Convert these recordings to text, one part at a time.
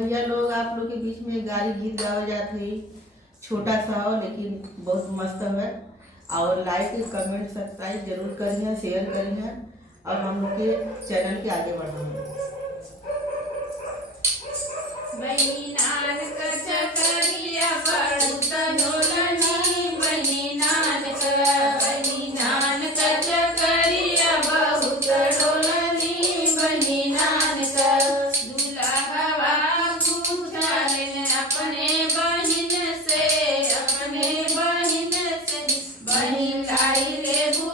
भैया लोग आप लोग के बीच में गाड़ी गीत गावे जाते, छोटा सा हो लेकिन बहुत मस्त है। और लाइक कमेंट सब्सक्राइब जरूर करिए, शेयर करिए और हम लोग के चैनल के आगे बढ़ाएं। बहनी नान का चकरिया बहुत ढोलनी, बहनी नान का बहनी नान पूछाले अपने बहिन से, अपने बहिन से बहिन लाई लेबू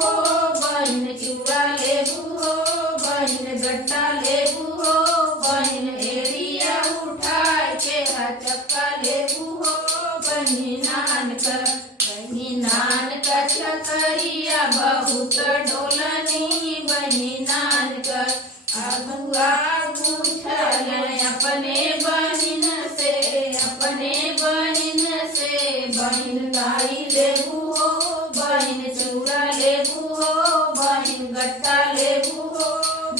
हो, बहिन चूड़ा लेबू हो, बहिन गट्टा लेबू हो, बहिन एड़िया उठा के चक्का लेबू हो, बहनी नान का चकरिया बहुत ढोलनी, बहनी नान का अगुआ पूछले अपने बहिन से, अपने बहिन से बहिन लाई लेबू हो, बहिन चूड़ा लेबू हो, बहिन गट्टा लेबू हो,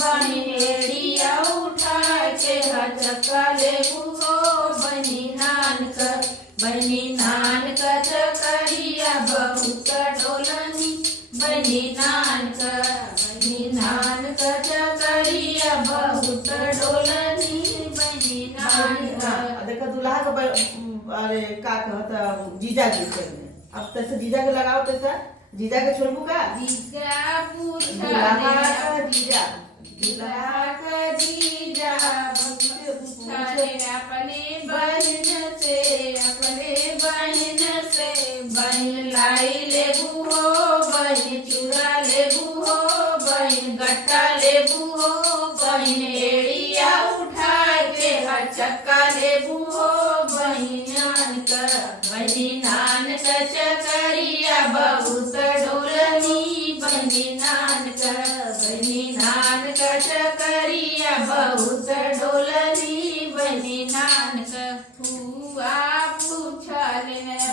बहिन एड़िया उठा के चक्का लेबू हो, बहनी नान का चकरिया बहुत ढोलनी, बहनी नान का चकरिया बहुत ढोलनी, बहनी नान का। देखो दूल्हा का अरे का कहता जीजा जी से, अब तैसे जीजा के लगाओ, तैसा जीजा के छोड़बू का जीजा दूल्हा का जीजा, दूल्हा का जीजा पूछले अपने बहन से, अपने बहन से बहन लाई लेबू हो, बहन चूड़ा लेबू हो, बहन गट्टा लेबू हो, बहन एड़िया उठा के चक्का लेबू हो, बहनी नान का चकरिया बहुत ढोलनी, बहनी नान का चकरिया बहुत ढोलनी, बहनी नान का।